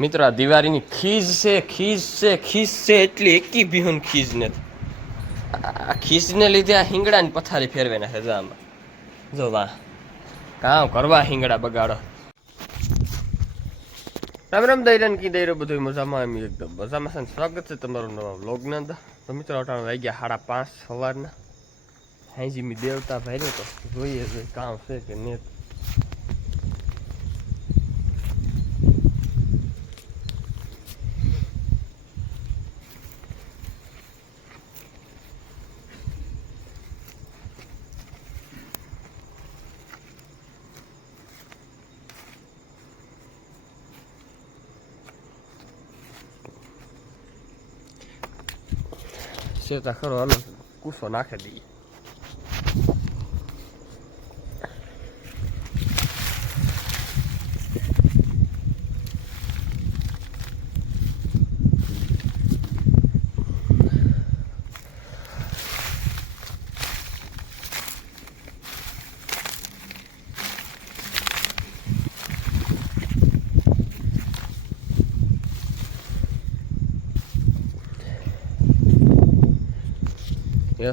મિત્રો આ દિવાળીની ખીજ છે એટલી એકી બિહુન ખીજ નથી. આ ખીજને લીધે આ હિંગડાની પથારી ફેરવે નાખે. જો આમાં જો વાહ કામ કરવા હિંગડા બગાડો. રામ રામ દૈરન કી દૈરો બધું મજામાં એમ એકદમ મજામાં છે. સ્વાગત છે તમારું નવા વ્લોગના અંદર. તો મિત્રો અટાણે વાગ્યા 5:30 સવારના. હાઈજી મી દેવતા ભાઈ તો જોઈએ કામ છે કે નહીં. સેતા ખરો હાલો કૂસો નાખી દઈએ.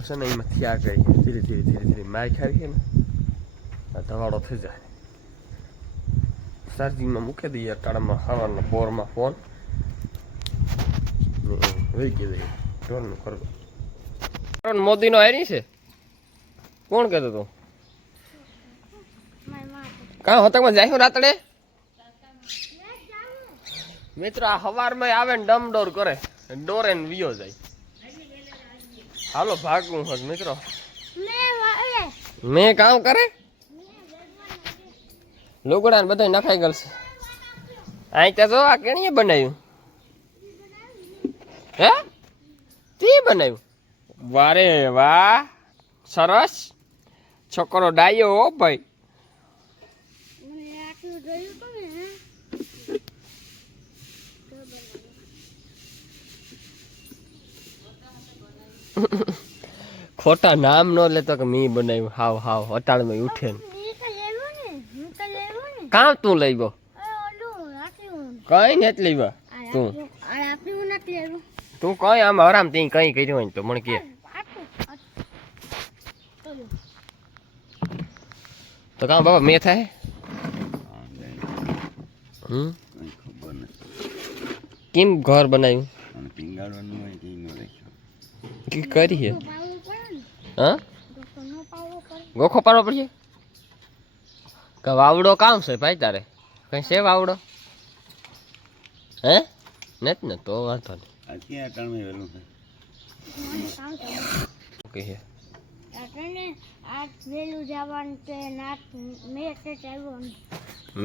છે ને એમાં થયા કરી ધીરે ધીરે માર ખાવી છે ને ધવાડો થઈ જાય. ચાર્જિંગમાં મૂકી દઈએ ટાળામાં સવારના પોરમાં ફોન વહી ગયો ઢોરનું કરવું. મોદીનો આઈડી છે કોણ કહેતો તું કાં હોતકમાં જાય રાતડે? મિત્રો આ સવારમાં આવે ને ડમ ડોર કરે ડોરે ને વિયો જાય. હાલો ભાગવું હોત મિત્રો મેં કામ કરે લુગડા ને બધા નખાઈ ગયેલ છે. અહીં ત્યાં જો આ કેણીએ બનાવ્યું હે તે બનાવ્યું. વારે વાહ સરસ છોકરો ડાયો હો ભાઈ. ખોટા નામ ન લેતો કે મી બનાવ્યું. હાવ હાવ અટાળમાં ઉઠે ને કામ તું લઈ ગયો કઈ નથી લઈ તું કઈ આમ આરામ થી કઈ કર્યું હોય તો મને કે તો કામ બાબા મેં થાય. કેમ ઘર બનાવ્યું કરી છે? હા ગોખો પાડવો પડશે કે વાવડો કામ છે ભાઈ તારે કઈ છે વાવડો હે નથી ને તો વાંધો નહીં.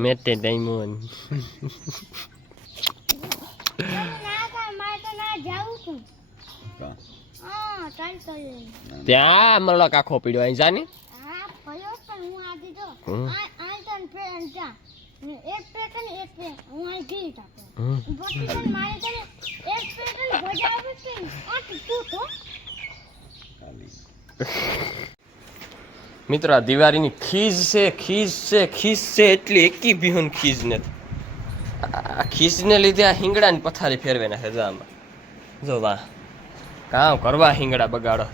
મેટે ટાઈમ ત્યાં મરલો કાખો પીડ્યો અહીં જાની મિત્રો આ દિવાળીની ખીજ છે એટલી એકી બિહુન ખીજ નથી. આ ખીજને લીધે આ હિંગડાની પથારી ફેરવે નાખે. જો આમાં જો વાહ કામ કરવા હિંગડા બગાડો.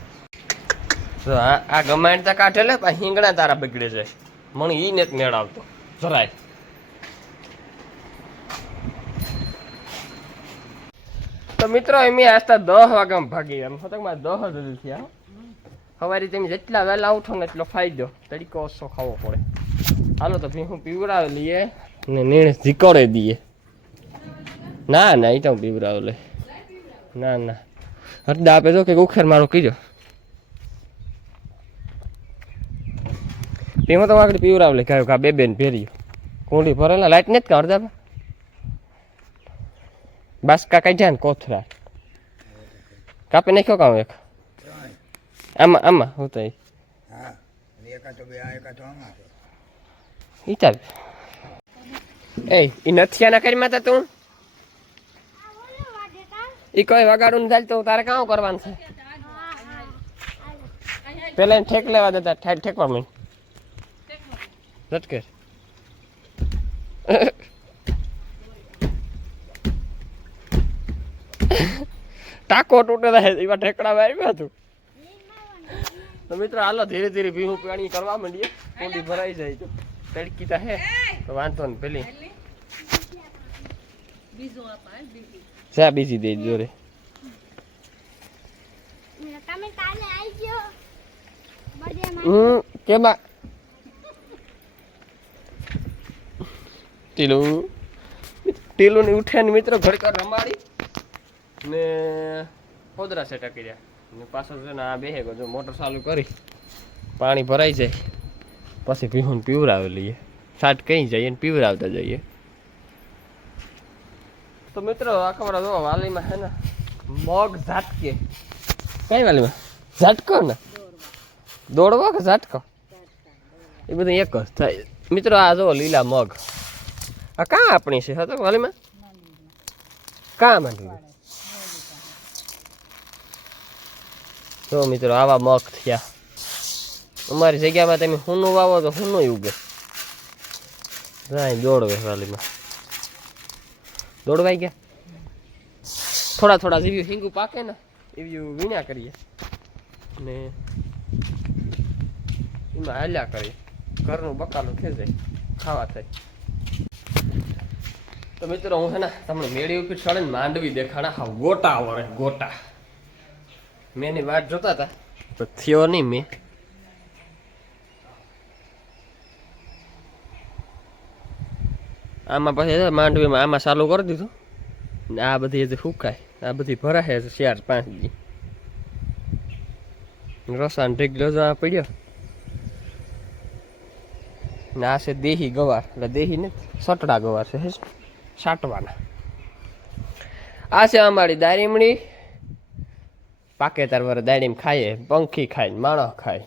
જો આ ગમાડતા કાઢે લે હિંગડા તારા બગડે છે મને ઈ નથી મેળ આવતો જરાય. તો મિત્રો એમ આજતા 10 વાગ્યામાં ભાગી એમ મારે 10 જ થયા. સવારે તમે જેટલા વહેલા ઉઠો ને એટલો ફાયદો તરીકો ઓછો ખાવો પડે. હાલો તો ભીહું પીવડાવી લઈએ ને નીણ ઝીકોડે દઈએ. ના એ તો હું પીવડાવ લે ના હરદા આપે તો કે ઉખેર મારો કીજો પીવું તો આગળ પીવરાવ લે કયો કા બે ને ભેર્યો કુંડી ભરેલા લાઈટ નથી કા અડધા બસ કાકા જાય ને કોથરા કાપી નાખ્યો કામ એક આમાં હું તો ઈ ચાલ એ નથી આના કરી માતા તું ઈ કોઈ વગાડું થાય તો તારે કામ કરવાનું છે? પેલા ઠેક લેવા દેતા ઠેકવા માંડ ઝટકે ટાકો તૂટેલા છે એવા ઠેકડા આવ્યા હતું. તો મિત્રો હાલો ધીરે ધીરે ભીહું પાણી કરવા માંડીએ. કુંડી ભરાઈ જાય તો તડકી તો હે તો વાંધો ને પેલી ચા બીજી દે જોરે. કેમાં ટીલું ની ઉઠે ને મિત્રો ઘડકર રમાડી ને પોદરા સેટા કર્યા ને પાછો છે ને આ બેહે ગયો. જો મોટર ચાલુ કરી પાણી ભરાઈ જાય પછી પીવું પીવરાવી લઈએ. સાટ કઈ જઈએ ને પીવરાવતા જઈએ. તો મિત્રો આખા જો વાલીમાં છે ને મગ ઝાટકે. કઈ વાલીમાં ઝાટકો ને દોડવો કે ઝાટકો એ બધું એક જ થાય મિત્રો. આ જો લીલા મગ આ કાં આપણી છે હતો વાલીમાં કાં માંડી. તો મિત્રો આવા મગ થયા. અમારી જગ્યામાં તમે હુનું વાવો તો હુનું ઉગે. જાય દોડવે વાલીમાં દોડવાઈ ગયા. થોડા થોડા જેવી હિંગું પાકે ને એવી વીણ્યા કરીએ ને એમાં હાલ્યા કરીએ. ઘરનું બકાલું થઈ જાય ખાવા થાય. તો મિત્રો હું છે ને તમને મેળી ઉપર ચડે ને માંડવી દેખાડા. હા ગોટા વળે ગોટા. મેં એની વાટ જોતા હતા તો થયો નહીં મેં. આમાં પછી માંડવીમાં આમાં ચાલુ કરી દીધું ને આ બધી હજી સુકાય. આ બધી ભરાય છે 4-5 દી. રસાન ઢીકલો જો આ પડ્યો ને આ છે દેહી ગવાર. એટલે દેહી ને સટડા ગવાર છે સાટવાના. આ છે અમારી દારીમણી. પાકેતર વર દાડીમ ખાઈએ. પંખી ખાય માણસ ખાય.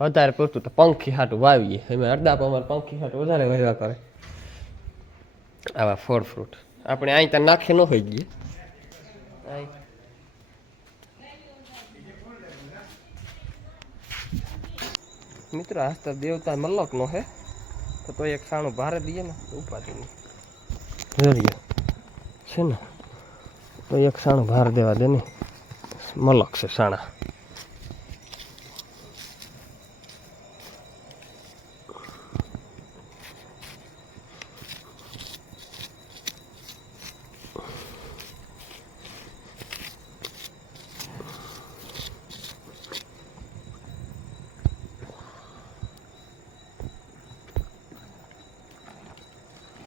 વધારે પૂરતું તો પંખી હાટું વાવીએ. એમાં અડધા અમારે પંખી હાટું વધારે વાવ્યા કરે. આવા ફળ ફ્રૂટ આપણે અહીં ત્યાં નાખી ન હોય ગઈએ. મિત્રો આજ તો દેવતા મલ્લક નો હે તો એક સાણું ભારે દઈએ ને ઉપાધિ નહીં જોઈએ છે ને તો એક સાણું ભાર દેવા દે ને મલક છે સાણા.